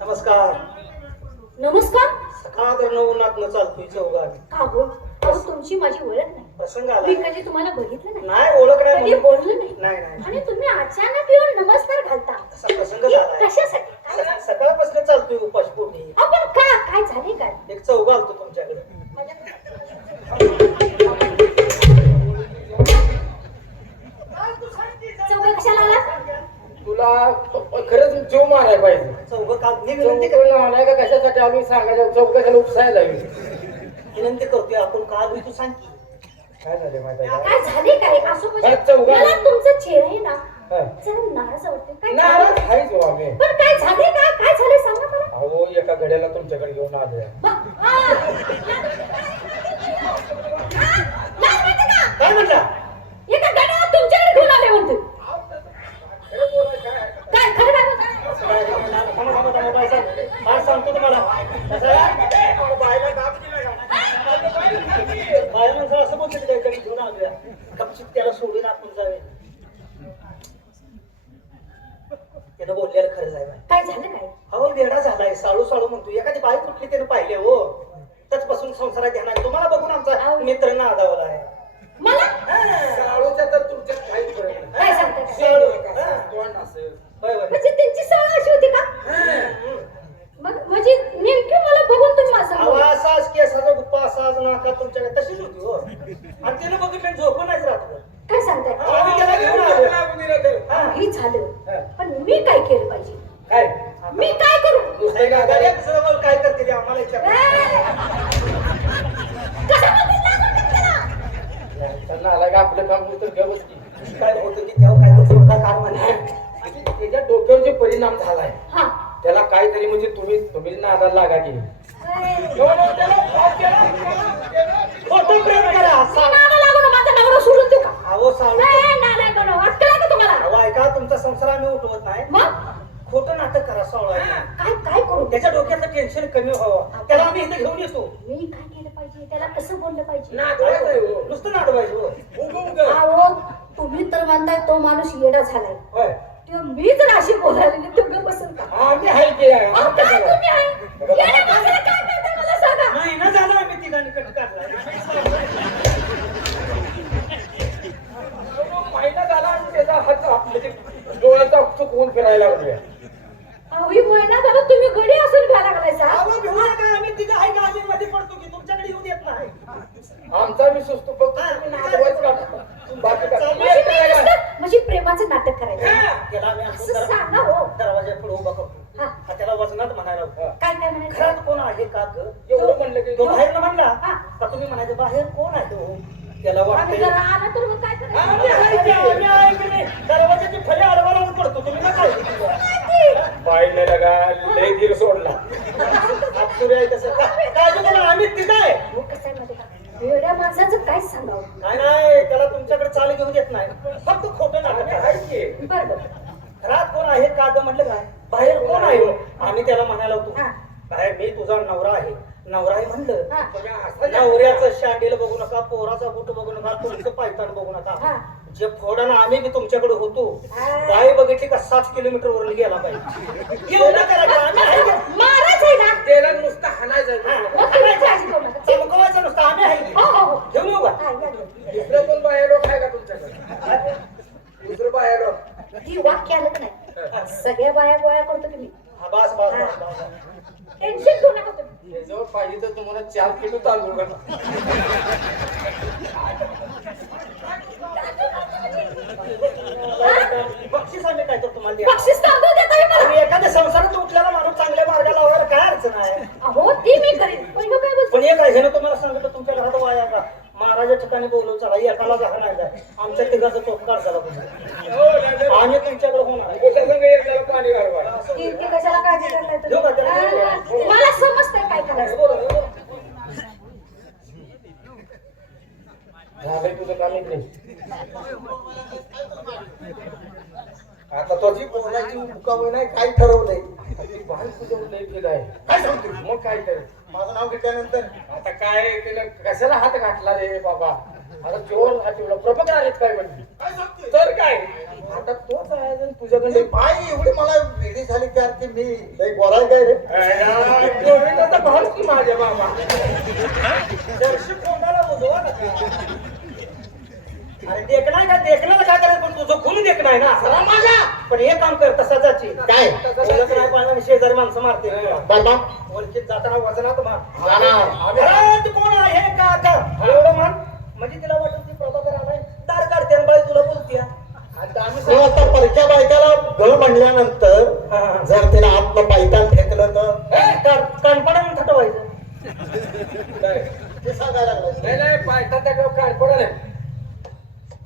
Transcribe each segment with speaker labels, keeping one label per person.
Speaker 1: नमस्कार.
Speaker 2: नमस्कार.
Speaker 1: सकाळ तर उन्हातनं चालतोय चौघात.
Speaker 2: का हो अहो तुमची माझी ओळख नाही.
Speaker 1: प्रसंग
Speaker 2: मी
Speaker 1: आला
Speaker 2: कधी तुम्हाला बघितलं नाही.
Speaker 1: नाही ओळख नाही
Speaker 2: कधी
Speaker 1: म्हणून.
Speaker 2: बोललं नाही.
Speaker 1: नाही नाही.
Speaker 2: आणि तुम्ही अचानक येऊन नमस्कार घालता.
Speaker 1: असा प्रसंग
Speaker 2: हे
Speaker 1: झालाय
Speaker 2: कशासाठी? काय?
Speaker 1: स- सकाळपासून चालतोय उपास पोटी
Speaker 2: आपण का? काय झाले काय?
Speaker 1: एक चौघ आलतो तुमच्याकडे.
Speaker 2: कशाला आला
Speaker 3: तुला खरंच जीव मारायला पाहिजे
Speaker 1: चौघ का मी विनंती कर
Speaker 3: चौकं नालाय का कशासाठी आम्ही सांगायचं चौकशाला उपसायला हवी.
Speaker 1: विनंती करतोय आपण का तू सांग की
Speaker 3: काय झाले माहिती आहे का?
Speaker 2: काय झाले काय असं म्हणजे
Speaker 3: काय चौघ?
Speaker 2: मला तुमचा चेहरा आहे ना
Speaker 3: हा.
Speaker 2: जरा नाराज वाटते काय
Speaker 3: नाराज
Speaker 2: झालं?
Speaker 3: आहेच हो आम्ही
Speaker 2: पण काय झाले काय काय झाले सांगा मला
Speaker 3: अहो एका घड्याला तुमच्याकडे घेऊन आलोय
Speaker 2: वा. हा, लाज वाटते का?
Speaker 1: काय म्हणला
Speaker 2: एका गाड्याला तुमच्याकडे घेऊन आले म्हणते काय खरं काय बोलताय?
Speaker 1: काय थांबा, थांबा, थांबा, थांबा, बाई साहेब. काय सांगतो तुम्हाला कसं आहे? बाया माणसं असं बोलते की काहीतरी घेऊन आलोया गपचिप त्याला सोडून आपण जावे त्यानं बोललेलं खरं आहे बाई.
Speaker 2: काय झालं काय
Speaker 1: अहो वेडा झालाय साळू साळू म्हणतो एखादी बाई कुठली त्यानं पाहिले हो त्याचपासून संसारात ध्यानात तुम्हाला बघून आमचा मित्र नादावला आहे
Speaker 2: मला
Speaker 3: तर.
Speaker 2: काय सांगताय काय?
Speaker 1: साळू
Speaker 3: कसं
Speaker 1: हा.
Speaker 3: तोंड असेल.
Speaker 1: होय, होय.
Speaker 2: म्हणजे त्यांची सवय अशी होती का
Speaker 1: हम्म.
Speaker 2: मग म्हणजे नेमकी मला बघून तुम्ही माझं
Speaker 1: अहो, असाच केसाचा गुप्पा असाच नाका तुमच्याकडे तशीच होती हो आणि त्यानं बघितलं झोपून नाहीच
Speaker 2: काय सांगताय
Speaker 1: आम्ही त्याला घेऊन आलो
Speaker 3: लागून दिलं तर.
Speaker 1: हा.
Speaker 2: ही झालं पण मी काय केलं पाहिजे
Speaker 3: काय
Speaker 2: मी काय करू
Speaker 1: दुसरे गाड्या कसं काय करते ते आम्हाला विचार
Speaker 2: कशामध्ये लाज वाटते त्याला?
Speaker 3: त्यांना आला का आपलं काम होतं की
Speaker 1: काय होतं की तेव्हा काय सोडता म्हणे
Speaker 3: त्याच्या डोक्यावर जे परिणाम झालाय
Speaker 2: हा.
Speaker 3: त्याला काहीतरी म्हणजे तुम्ही तुम्ही नादाला लागा की
Speaker 1: खोटं प्रेम करा
Speaker 2: सोडून का?
Speaker 1: अहो अहो ऐका तुमचा संसार आम्ही उठवत नाही.
Speaker 2: मग?
Speaker 1: खोटं नाटक करा सावळा
Speaker 2: काय काय करू
Speaker 1: त्याच्या डोक्याचं टेन्शन कमी व्हावं त्याला आम्ही इथे घेऊन येतो
Speaker 2: मी काय केलं पाहिजे त्याला कसं बोललं पाहिजे
Speaker 3: हो.
Speaker 1: नुसतं नाडवायचं हो.
Speaker 3: उगं उगं.
Speaker 2: अहो तुम्ही तर म्हणताय तो माणूस येडा झालाय
Speaker 1: होय
Speaker 2: तेव्हा मी जर अशी बोलायला लागली, तो गप्प बसेल का
Speaker 3: आम्ही.
Speaker 2: अहो, काय? तुम्ही आहे? येड्या माणसाला काय करताय मला सांगा
Speaker 1: महिना झाला आम्ही तिघांनी कट काढलाय
Speaker 3: महिना झाला आणि त्याचा हात म्हणजे डोळ्याचा चुकवून फिरायला लागलोय
Speaker 2: अहो ही महिना झाला तुम्ही घडी असून घ्यायला लागलायचा
Speaker 1: अहो भिवू नका आम्ही तिघं आहे का मध्ये पडतो की तुमच्याकडे येऊन येत नाही
Speaker 3: आमचा मी सुचतो फक्त तुम्ही नादवायचं का? बाकी काय?
Speaker 1: चालू
Speaker 2: म्हणजे मी नुसतं- म्हणजे प्रेमाचं नाटक करायचं
Speaker 1: त्याला आम्ही असं
Speaker 2: असं
Speaker 1: जरा
Speaker 2: सांगा हो
Speaker 1: दरवाजा पुढे उभा करतो
Speaker 2: हा.
Speaker 1: हा, त्याला वजनात म्हणायला लावतो.
Speaker 2: काय काय म्हणायचं
Speaker 1: घरात कोण आहे का ग
Speaker 3: एवढं म्हणलं की
Speaker 1: तो बाहेर म्हणला
Speaker 2: हा.
Speaker 1: का तुम्ही म्हणायचं बाहेर कोण आहे तो त्याला
Speaker 2: आम्ही
Speaker 1: वाटतंय
Speaker 2: जरा आला तर मग काय
Speaker 1: आम्ही आहे की,
Speaker 2: करायचं
Speaker 1: आम्ही आहे की नाही? दरवाजाची फळी आडवा लावून पडतो तुम्ही नका
Speaker 3: लय धीर सोडला
Speaker 1: आहे तसं का- आम्ही तिथं आहे
Speaker 2: कसं आहे माहिती का? वेड्या माणसाचं काय सांगावं
Speaker 1: नाही नाही त्याला तुमच्याकडे चाल घेऊन देत नाही फक्त खोटं नाटक आहे.
Speaker 3: आहे की
Speaker 2: बरं बरं
Speaker 1: घरात कोण आहे का ग म्हटलं काय बाहेर कोण आहे हो? आम्ही त्याला म्हणायला होतो
Speaker 2: हा.
Speaker 1: बाहेर मी तुझा नवरा आहे नवरा आहे म्हणलं
Speaker 2: हा.
Speaker 3: तुम्ही असं
Speaker 1: नवऱ्याचं शांडेल बघू नका पोराचा बूट बघू नका तुमचं पायतान बघू
Speaker 2: हा.
Speaker 1: जे फोडानं आम्ही बी तुमच्याकडे होतो
Speaker 2: हा.
Speaker 1: बाई बघितली का सात किलोमीटर वरून गेला पाहिजे येऊ नका रे, आम्ही आहे की.
Speaker 2: महाराज आहे ना
Speaker 3: त्याला नुसतं हाणायचं
Speaker 1: हा.
Speaker 2: मग तुम्ही.
Speaker 1: चमकवायचं नुसतं आम्ही आहे.
Speaker 2: हो हो हो
Speaker 1: घेऊन येऊ का
Speaker 2: हा, या, या.
Speaker 3: दुसरं कोण बाया लोक आहे का तुमच्याकडे दुसरं बाया लोक
Speaker 2: ती वाक्य आलं का नाही सगळ्या बाया गोळ्या करतो तुम्ही
Speaker 1: हा, बस बस बस, बस बस.
Speaker 2: टेन्शन घेऊ नका तुम्ही
Speaker 3: त्याच्यावर पाहिजे तर तुम्हाला चार किलो तांदूळ घाला.
Speaker 1: बक्षीस आम्ही काय करतो तुम्हाला द्या.
Speaker 2: बक्षीस तांदूळ देता येईल मला
Speaker 1: आणि एखाद्या संसारात उठलेला माणूस चांगल्या मार्गाला वगैरे काय अडचण आहे
Speaker 2: अहो ती मी करीन पण ह्यो काय बोलतो
Speaker 1: पण एक आहे ह्यानं तुम्हाला सांगितलं तुमच्या घरात वाया का महाराजा ठिकाणी बोलू चला एकाला जहा नाही जाय आमच्या तुम्ही आम्ही तुमच्याकडे होणार
Speaker 3: पाणी घालवा
Speaker 2: कशाला काळजी करताय? हा, मला समजतंय काय करायचं.
Speaker 3: झालंय तुझं काम आता तुझी बोलायची मुकावं नाही काय ठरवलंय बाहेर तुझं लय केलं आहे. काय सांगतो मग काय तर माझं नाव घेतल्यानंतर? आता काय त्यानं कशाला हात घातला रे बाबा? आता चोर हात ठेवला प्रपक आहेत काय म्हणते? काय सांगते तर काय? आता तोच आहे आणि तुझ्याकडे
Speaker 4: बाई एवढी मला वेडी झाली की मी लई बोलाय काय रे?
Speaker 3: गोविंदाचा की माझ्या बाबा?
Speaker 1: उजवा नका. अरे देखणार का? देखणार काय करायचं? पण तुझं खून देखणार आहे ना?
Speaker 4: माझा!
Speaker 1: पण हे काम कर तसा जाची.
Speaker 4: काय?
Speaker 1: शेजारी माणसं मारते.
Speaker 4: बाबा.
Speaker 1: ओळखीत जाताना वजनात मार. कोण आहे? का का? एवढं मान म्हणजे तिला वाटत ती प्रभाकर आलाय दार काढते आणि बाई तुला बोलते
Speaker 3: आता
Speaker 4: तो आता परक्या बायकाला ग म्हणल्यानंतर जर तिने आतलं पायतान फेकलं तर?
Speaker 1: कानपणा थटवायचं.
Speaker 3: काय?
Speaker 4: ते सांगायला लागलं.
Speaker 3: नाही नाही पायथा त्या पडा नाही.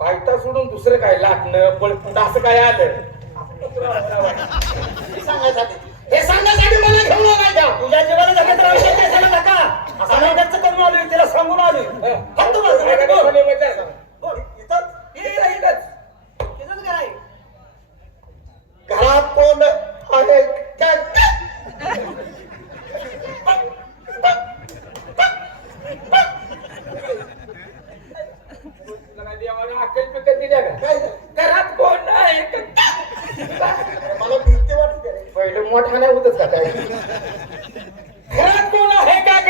Speaker 3: पायथा सोडून दुसरं काय? लाटणं पळपूट असं काय आलं
Speaker 4: हे सांगायसाठी हे सांगण्यासाठी मला घेऊन आलाय का?
Speaker 1: तुझ्या जीवाला जगत राहू काय अनागतचं करून आलोय तिला सांगून आलोय. फक्त
Speaker 3: आहे?
Speaker 4: घरात कोण आहे?
Speaker 3: अक्कल पिकत दिल्या का?
Speaker 4: काय?
Speaker 3: घरात कोण नाही
Speaker 4: मला भीती वाटते.
Speaker 3: पहिलं मोठा नाही होतच का काय? घरात कोण आहे का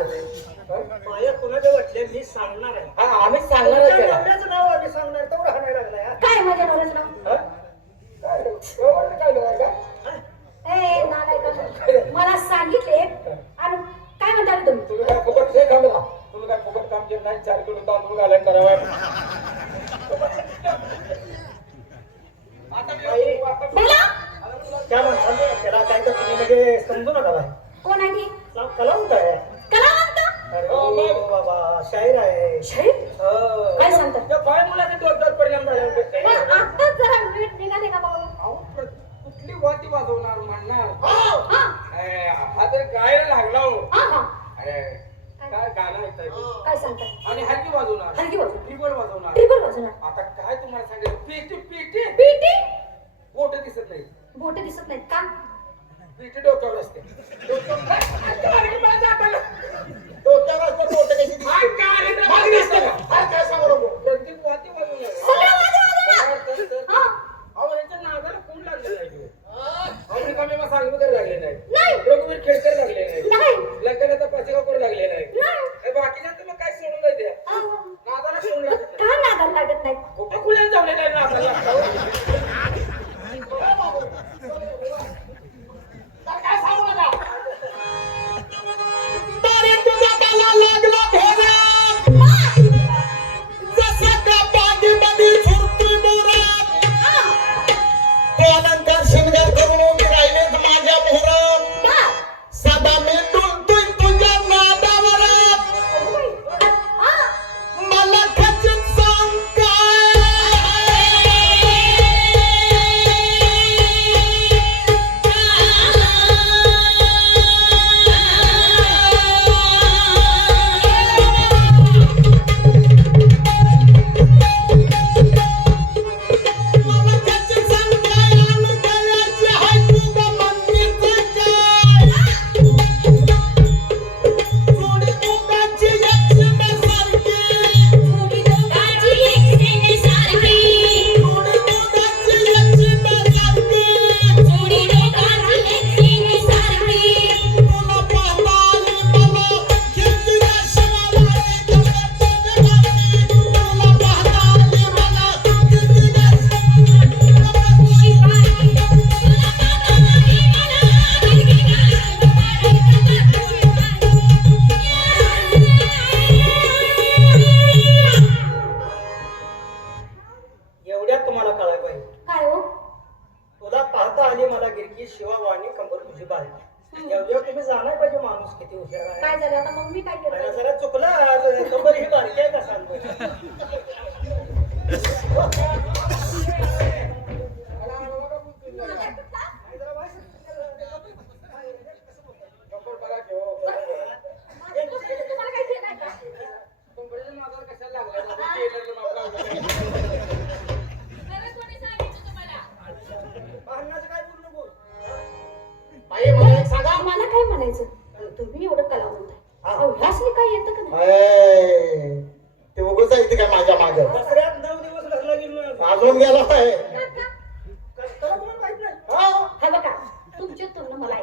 Speaker 1: बाया कुणाच्या वाटल्या मी सांगणार आहे?
Speaker 3: आम्ही सांगणार आहे त्याला.
Speaker 1: नवऱ्याचं नाव आम्ही सांगणार तेवढं हाणायला लागला यार
Speaker 2: काय माझ्या नवऱ्याचं नाव?
Speaker 3: हा? काय रे? एवढं काय झालं का?
Speaker 2: ए, नालायका. मला सांगितले आणि काय म्हणता रे तुम्ही
Speaker 3: तुम्ही काय फुकट हे काम का? तुम्ही काय फुकट काम केलं नाही चार किलो तांदूळ घालायला करावं आता मी- आता-
Speaker 2: बोला
Speaker 1: त्या माणसाने त्याला काय तर तुम्ही म्हणजे समजू नका बाय
Speaker 2: कोण आहे ती
Speaker 1: कलावंत आहे
Speaker 2: कलावंत
Speaker 1: अरे
Speaker 3: हो, मग.
Speaker 1: हो बाबा शाहीर आहे.
Speaker 2: शाहीर?
Speaker 1: हो.
Speaker 2: काय सांगता?
Speaker 3: त्या बाय मुलाचे डोक्यावर परिणाम झाले होते.
Speaker 2: पण आताच जरा वेळ निघाले का भाऊ
Speaker 3: अहो, प्र- कुठली वाती वाजवणार म्हणणार?
Speaker 2: हा
Speaker 3: अरे, हा तर गायला लागला हो.
Speaker 2: हा हा.
Speaker 3: अरे, काय गाणं ऐकताय तुम्ही?
Speaker 2: काय सांगता?
Speaker 3: आणि हलकी वाजवणार.
Speaker 2: हलकी
Speaker 3: वाजवणार.
Speaker 2: ट्रिपल वाजवणार.
Speaker 3: आता काय तुम्हाला सांगेल पेटी पेटी
Speaker 2: पीटी
Speaker 3: बोट दिसत नाही.
Speaker 2: बोट दिसत नाहीत का?
Speaker 3: पेटी डोक्यावर असते. अरे,
Speaker 4: डोक्यावर असतं डोकं कशी दिसते?
Speaker 3: काय काय रे,
Speaker 4: मागे दिसते का? काय काय सांगू नको.
Speaker 3: प्रत्येक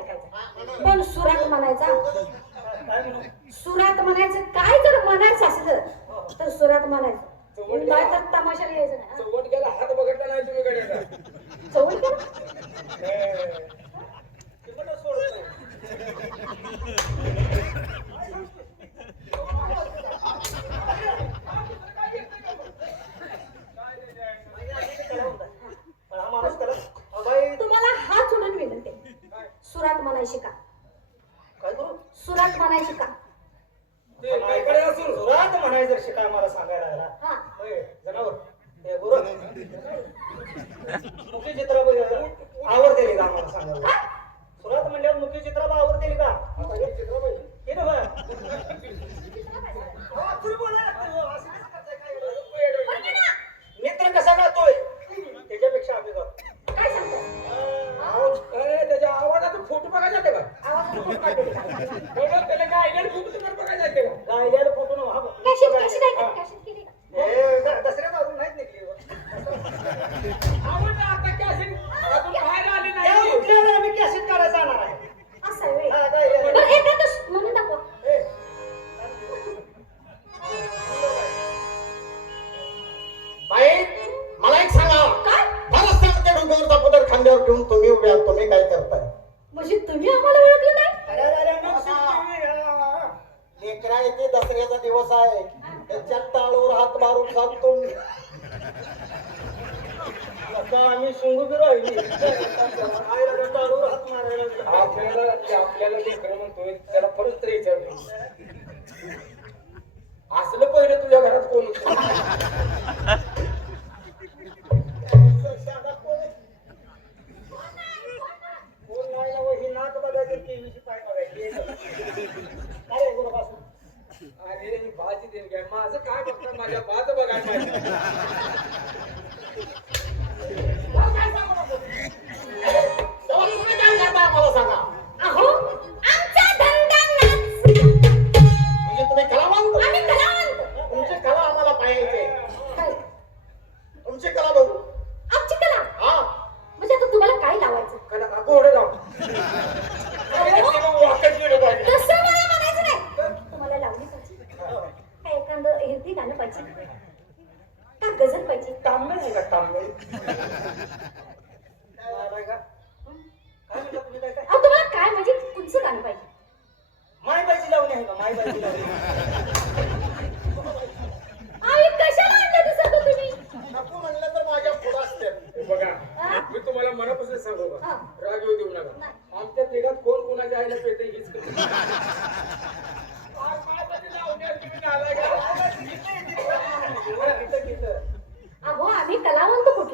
Speaker 2: टाकायचा. पण सुरात म्हणायचा सुरात म्हणायचं काय जर म्हणायचं असलं तर सुरात म्हणायचं. काय तर तमाशाला
Speaker 3: हात बघितला नाही तुम्ही
Speaker 2: सुरात म्हणायचे का सुरात म्हणायचे का
Speaker 1: सुरात म्हणायचं सांगायला मुख्य आवडते का आम्हाला सांगायला? सुरात म्हणल्यावर मुख्य चित्र आवडते का? हे ना बोला.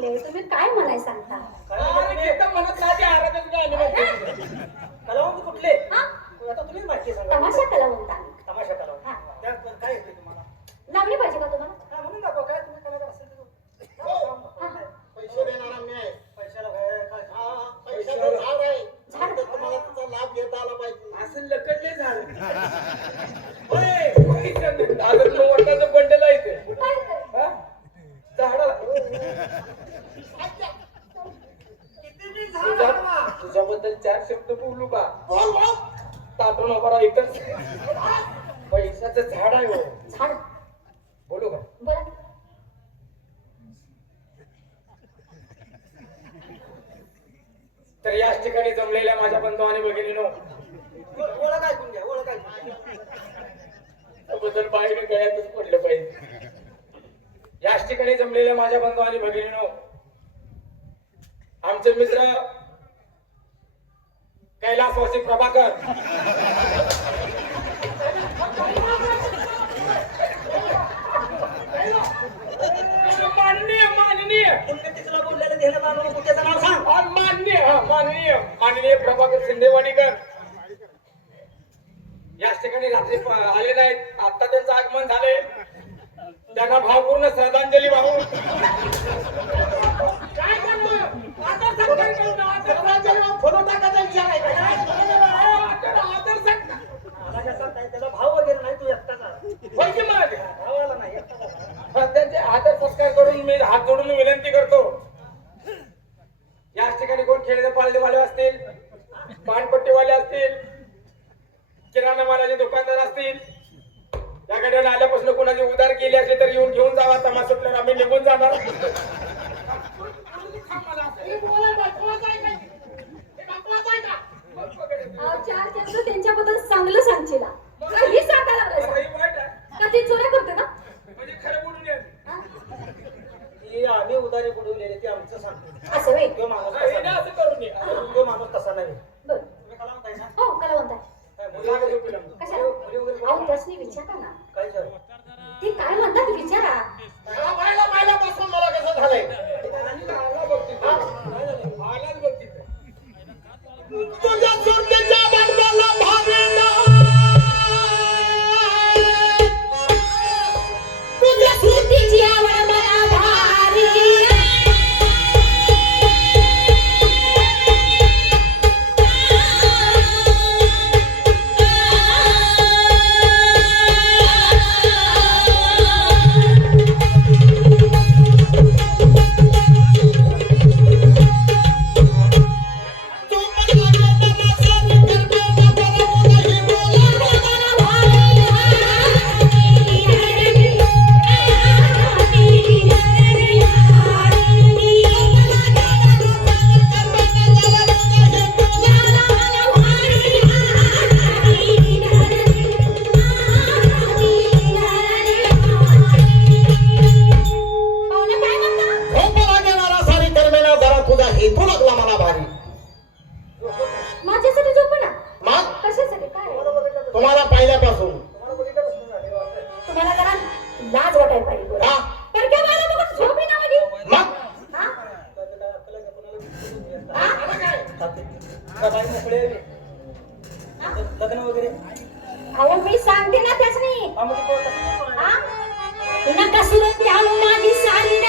Speaker 1: तुम्ही काय
Speaker 4: मला सांगता?
Speaker 1: म्हणत
Speaker 2: नाही
Speaker 4: आराधक आले
Speaker 3: वापरू नको एकच. पैशाच झाड आहे हो. बोलू का? तर याच ठिकाणी जमलेल्या माझ्या बंधू आणि भगिनीनो
Speaker 1: ओळख ऐकून घ्या ओळख ऐकून
Speaker 3: बद्दल बाहेर गळ्यातच पडलं पाहिजे. याच ठिकाणी जमलेल्या माझ्या बंधू आणि भगिनीनो आमचे मित्र कैलासवासी प्रभाकर। माननीय माननीय।
Speaker 1: पुण्यतिथीला बोललेलं घेण्यात नाव सांग
Speaker 3: हा, माननीय हा, माननीय माननीय प्रभाकर शिंदेवाडीकर याच ठिकाणी रात्री प- आले नाहीत. आता त्यांचं आगमन झाले त्यांना भावपूर्ण श्रद्धांजली वाहू काय फोटो टाकायचा विचार आहे
Speaker 1: त्याचा भाव वगैरे नाही तू एकटाच
Speaker 3: त्यांचे आदर सत्कार करून मी हात जोडून विनंती करतो याच ठिकाणी कोण खेळणे पाळलेवाले असतील पानपट्टीवाले असतील किराणा मालाचे दुकानदार असतील त्या गाड्याला आल्यापासून कोणाची उधार केली असली तर येऊन घेऊन जावा तमा सुटल्यावर आम्ही निघून जाणार.
Speaker 2: त्यांच्याबद्दल चांगलं सांगशील. काही सांगायला लागलायस. का ती चोऱ्या करते ना
Speaker 3: म्हणजे खरं बोलून ये.
Speaker 2: हा?
Speaker 1: ही आम्ही उदारी बुडवलेली ती आमचं सांगतो
Speaker 2: असं होय
Speaker 1: तो माणूस
Speaker 3: हे
Speaker 1: तसा
Speaker 3: ना
Speaker 1: नाही.
Speaker 3: असं करून ये.
Speaker 1: तो माणूस तसा नाही
Speaker 2: बर
Speaker 1: तुम्ही ना?
Speaker 2: हो विचारा ना
Speaker 1: काय झालं?
Speaker 2: ते काय म्हणतात विचारा
Speaker 3: मला कसं झालंय
Speaker 1: बाई मोकळी आहे? लग्न वगैरे?
Speaker 2: अहो मी सांगते ना त्याच नाही? नका सुरत माझी सारी